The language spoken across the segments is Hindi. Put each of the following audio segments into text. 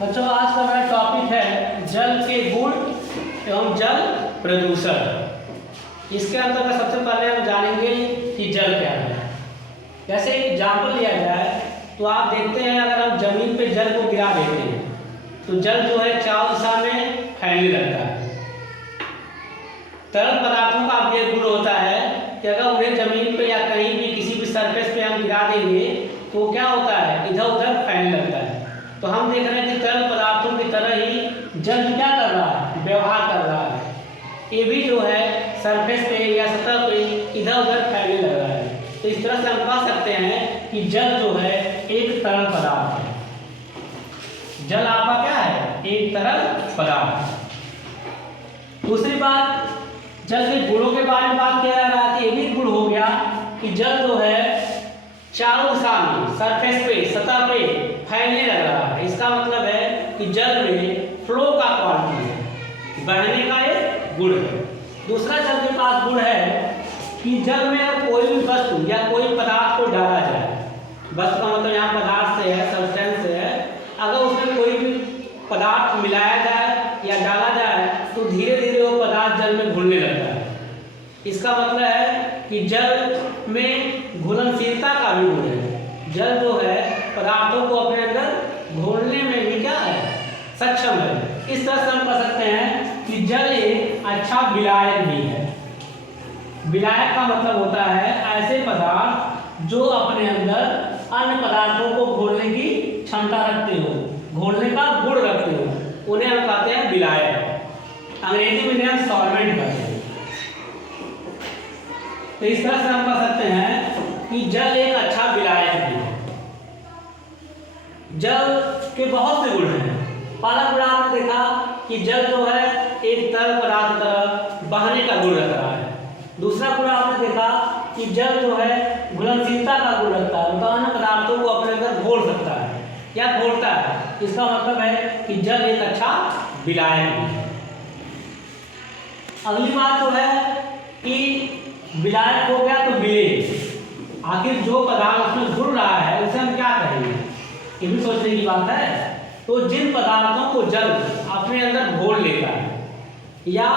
बच्चों आज का हमारा टॉपिक है जल के गुण एवं जल प्रदूषण। इसके अंतर्गत सबसे पहले हम जानेंगे कि जल क्या है। जैसे एग्जाम्पल लिया जाए तो आप देखते हैं अगर हम जमीन पे जल को गिरा देते हैं तो जल जो है चारों दिशा में फैलने लगता है। तरल पदार्थों का अब ये गुण होता है कि अगर उन्हें जमीन पे या कहीं भी किसी भी सरफेस पे हम गिरा देंगे तो क्या होता है, इधर उधर फैलने लगता है। तो हम देख रहे हैं कि तरल पदार्थों की तरह ही जल क्या कर रहा है, व्यवहार कर रहा है। ये भी जो है सरफेस पे या सतह पे इधर उधर फैलने लग रहा है। तो इस तरह से हम कह सकते हैं कि जल जो है एक तरल पदार्थ है। जल आपका क्या है, एक तरल पदार्थ। दूसरी बात, जल के गुणों के बारे में बात किया जा रहा है। ये भी गुण हो गया कि जल जो है चारों दिशा में सरफेस पे सतह पे फैलने लग रहा है। इसका मतलब है कि जल में फ्लो का क्वालिटी है, बहने का एक गुण है। दूसरा जल के पास गुण है कि जल में अगर कोई भी वस्तु या कोई पदार्थ को डाला जाए, वस्तु का मतलब यहाँ पदार्थ से है, सब्सटेंस से है, अगर उसमें कोई भी पदार्थ मिलाया जाए या डाला जाए तो धीरे धीरे वो पदार्थ जल में घुलने लगता है। इसका मतलब है कि जल में घुलनशीलता का भी गुण है। जल जो है पदार्थों को अपने अंदर घोलने में भी क्या है, सक्षम है। इस तरह से हम कह सकते हैं कि जल एक अच्छा विलायक भी है। विलायक का मतलब होता है ऐसे पदार्थ जो अपने अंदर अन्य पदार्थों को घोलने की क्षमता रखते हो, घोलने का गुण रखते हो, उन्हें हम कहते हैं विलायक। अंग्रेजी में हम सॉल्वेंट कहते हैं। तो इस तरह से हम कह सकते हैं कि जल एक अच्छा विलायक भी है। जल के बहुत से गुण हैं। पहला गुण आपने देखा कि जल जो है एक तरल पदार्थ तरह बहने का गुण रख रहा है। दूसरा गुण आपने देखा कि जल जो है घुलनशीलता का गुण रखता है, मतलब अन्य पदार्थों को अपने अंदर घोल सकता है या घोलता है। इसका मतलब है कि जल एक अच्छा विलायक भी है। अगली बात जो है कि विलायक हो गया तो विलेय। आखिर जो पदार्थ उसमें घुल रहा है उसे हम क्या कहेंगे, ये भी सोचने की बात है। तो जिन पदार्थों को जल अपने अंदर घोल लेता है या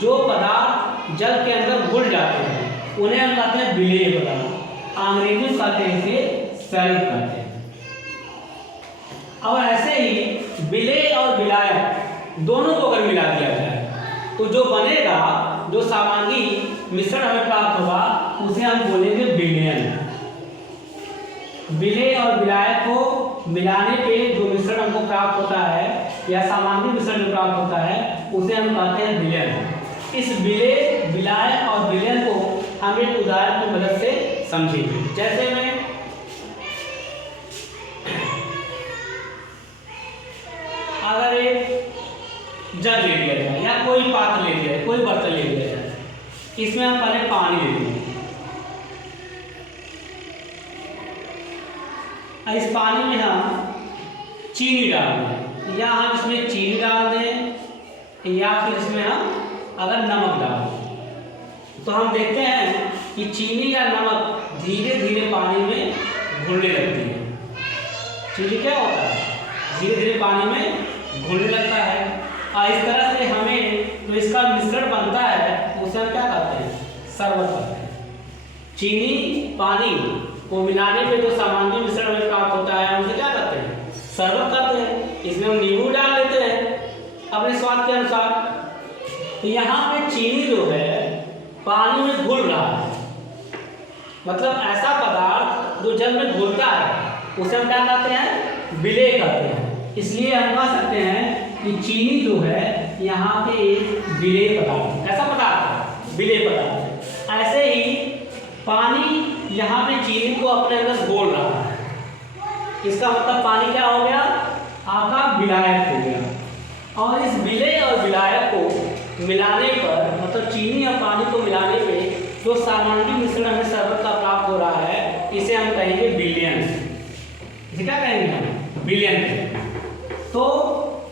जो पदार्थ जल के अंदर घुल जाते हैं उन्हें हम कहते हैं विलेय पदार्थ। अंग्रेजी में कहते हैं इसे सॉल्ट कहते हैं। अब ऐसे ही विलेय और विलायक दोनों को अगर मिला दिया जाए तो जो बनेगा, जो सामग्री मिश्रण हमें प्राप्त होगा उसे हम बोलेंगे विलयन। विलेय और विलायक को मिलाने पे जो मिश्रण हमको प्राप्त होता है या सामग्री मिश्रण प्राप्त होता है उसे हम कहते हैं विलयन। इस विलेय, विलायक और विलयन को हम एक उदाहरण की मदद से समझेंगे। जैसे मैं अगर एक जग ले लिया जाए या कोई पात्र ले लिया जाए, कोई बर्तन ले लिया जाए, इसमें हम पहले पानी ले लेंगे। इस पानी में हम चीनी डाल दें या हम इसमें चीनी डाल दें या फिर इसमें हम अगर नमक डाल दें तो हम देखते हैं कि चीनी या नमक धीरे धीरे पानी में घुलने लगती है। चीनी क्या होता है, धीरे धीरे पानी में घुलने लगता है। और इस तरह से हमें जो इसका मिश्रण बनता है उसे हम क्या कहते हैं, शरबत कहते हैं। चीनी पानी को मिलाने पे जो सामान्य मिश्रण हमें प्राप्त होता है उसे क्या कहते हैं, शरबत कहते हैं। इसमें हम नींबू डाल देते हैं अपने स्वाद के अनुसार। तो यहाँ पे चीनी जो है पानी में घुल रहा है, मतलब ऐसा पदार्थ जो जल में घुलता है उसे हम क्या कहते हैं, विलेय कहते हैं। इसलिए हम कह सकते हैं कि चीनी जो है यहाँ पे एक विलेय पदार्थ है। कैसा पदार्थ है, विलेय पदार्थ है। ऐसे ही पानी यहाँ पे चीनी को अपने अंदर घोल रहा है। इसका मतलब पानी क्या हो गया, आपका विलायक हो गया। और इस विलेय और विलायक को मिलाने पर, मतलब चीनी और पानी को मिलाने पे जो सामग्री मिश्रण हमें शरबत का प्राप्त हो रहा है इसे हम कहेंगे विलयन। इसे क्या कहेंगे हम, विलयन। तो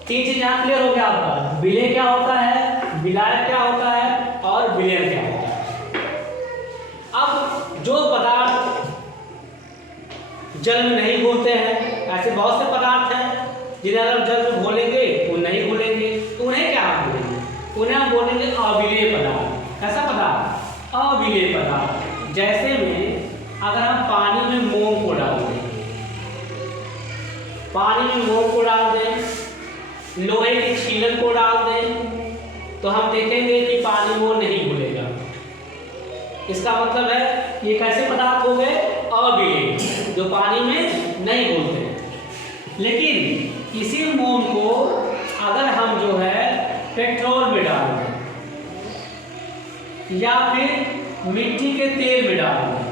तीन चीज यहाँ क्लियर हो गया आपका, विलेय क्या होता है, विलायक क्या होता है और विलयन क्या होता है। अब जो पदार्थ जल में नहीं घुलते हैं, ऐसे बहुत से पदार्थ हैं जिन्हें अगर जल में पानी में मोम को डाल दें, लोहे के छीलन को डाल दें, तो हम देखेंगे कि पानी वो नहीं घुलेगा। इसका मतलब है ये कैसे पदार्थ हो गए? अविलेय, जो पानी में नहीं घुलते। लेकिन इसी मोम को अगर हम जो है पेट्रोल में डाल दें या फिर मिट्टी के तेल में डाल दें,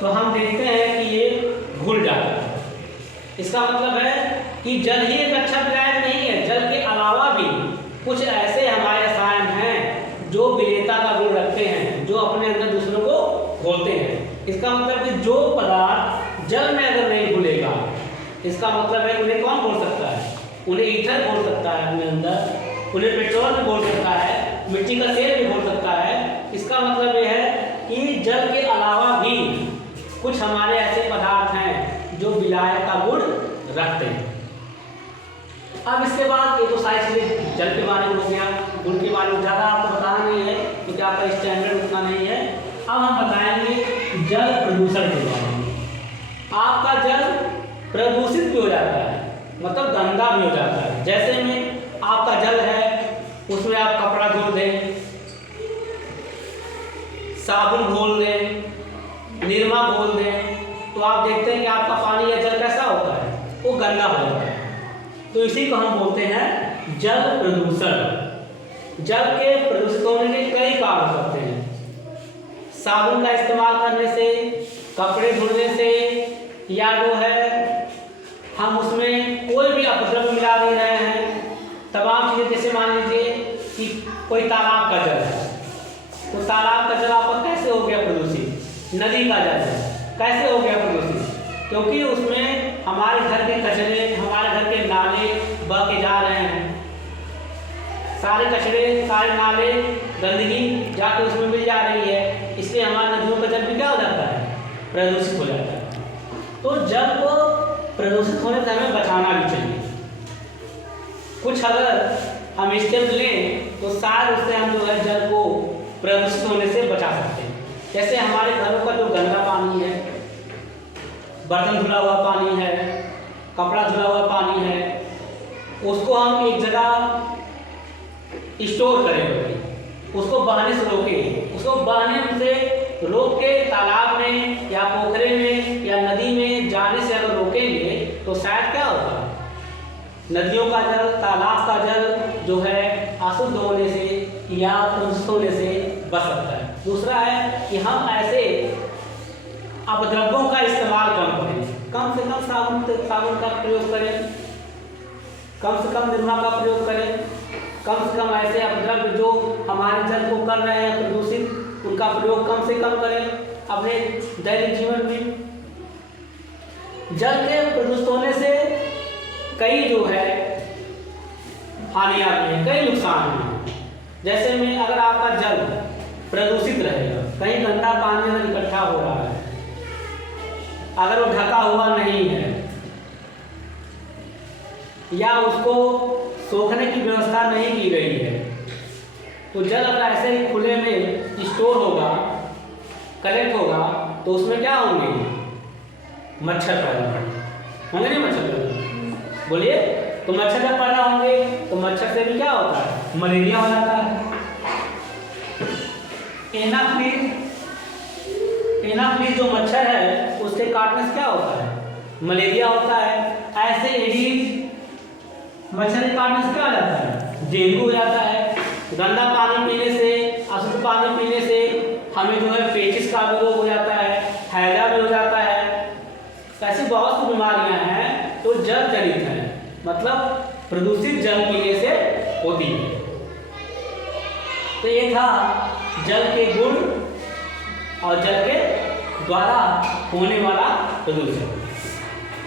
तो हम देखते हैं कि ये घुल जाता है। इसका मतलब है कि जल ही एक अच्छा विलायक नहीं है, जल के अलावा भी कुछ ऐसे हमारे रसायन हैं जो विलेयता का गुण रखते हैं, जो अपने अंदर दूसरों को घोलते हैं। इसका मतलब कि जो पदार्थ जल में अगर नहीं घुलेगा, इसका मतलब है उन्हें कौन घोल सकता है? उन्हें ईथर घोल सकता है अपने अंदर, उन्हें पेट्रोल भी घोल सकता है, मिट्टी का तेल भी घोल सकता है। इसका मतलब यह है कि जल के अलावा भी कुछ हमारे ऐसे पदार्थ हैं जो विलायक का गुण रखते हैं। अब इसके बाद ये तो सारी चीज़ें जल के बारे में हो गया, गुण के बारे में ज़्यादा आपको बताना नहीं है क्योंकि आपका स्टैंडर्ड उतना नहीं है। अब हम बताएंगे जल प्रदूषण के बारे में। आपका जल प्रदूषित भी हो जाता है, मतलब गंदा भी हो जाता है। जैसे में आपका जल है, उसमें आप कपड़ा धो दें, साबुन घोल दें, निरमा घोल दें, तो आप देखते हैं कि आपका पानी या जल कैसा होता है? वो गंदा हो जाता है। तो इसी को हम बोलते हैं जल प्रदूषण। जल के प्रदूषित होने के कई कारण हो सकते हैं। साबुन का इस्तेमाल करने से, कपड़े धुलने से, या जो है हम उसमें कोई भी अपद्रव्य मिला दे रहे हैं, तमाम चीज़ें। जैसे मान लीजिए कि कोई तालाब का जल है, तो तालाब का जल आपका कैसे हो गया प्रदूषित? नदी का जल है, कैसे हो गया प्रदूषित? क्योंकि उसमें हमारे घर के कचरे, हमारे घर के नाले बह के जा रहे हैं, सारे कचरे, सारे नाले, गंदगी जाके उसमें मिल जा रही है, इसलिए हमारे नदियों का जल भी क्या हो जाता है? प्रदूषित हो जाता है। तो जल को प्रदूषित होने से हमें बचाना भी चाहिए। कुछ अगर हम स्टेप लें तो शायद उससे हम जो है जल को प्रदूषित होने से बचा सकते हैं। जैसे हमारे घरों का जो गंदा पानी है, बर्तन धुला हुआ पानी है, कपड़ा धुला हुआ पानी है, उसको हम एक जगह स्टोर करें, उसको बहने से रोकें। उसको बहने से रोक के तालाब में या पोखरे में या नदी में जाने से अगर रोकेंगे तो शायद क्या होगा? नदियों का जल, तालाब का जल जो है अशुद्ध होने से या प्रदूषित होने से बच सकता है। दूसरा है कि हम ऐसे अपद्रव्यों का इस्तेमाल कम करें, कम से कम साबुन का प्रयोग करें, कम से कम निरमा का प्रयोग करें, कम से कम ऐसे अपद्रव्य जो हमारे जल को कर रहे हैं प्रदूषित, उनका प्रयोग कम से कम करें अपने दैनिक जीवन में। जल के प्रदूषित होने से कई जो है हानियाँ भी हैं, कई नुकसान हैं। जैसे में अगर आपका जल प्रदूषित रहेगा, कहीं गंदा पानी अगर इकट्ठा हो रहा है, अगर वो ढका हुआ नहीं है या उसको सोखने की व्यवस्था नहीं की गई है, तो जल अगर ऐसे ही खुले में स्टोर होगा, कलेक्ट होगा, तो उसमें क्या होंगे? मच्छर पैदा होंगे। नहीं मच्छर पैदा? बोलिए। तो मच्छर जब पैदा होंगे तो मच्छर से भी क्या होता है? मलेरिया हो जाता है। एनाफ्लीज जो मच्छर है उसके काटने से क्या होता है? मलेरिया होता है। ऐसे एडीज मच्छर के काटने से क्या हो जाता है? डेंगू हो जाता है। गंदा पानी पीने से, अशुद्ध पानी पीने से हमें जो है पेचिस का भी रोग हो जाता है, हैजा भी हो जाता है। ऐसी बहुत सी बीमारियां हैं तो जल जनित हैं, मतलब प्रदूषित जल पीने से होती है। तो ये था जल के गुण और जल के द्वारा होने वाला प्रदूषण।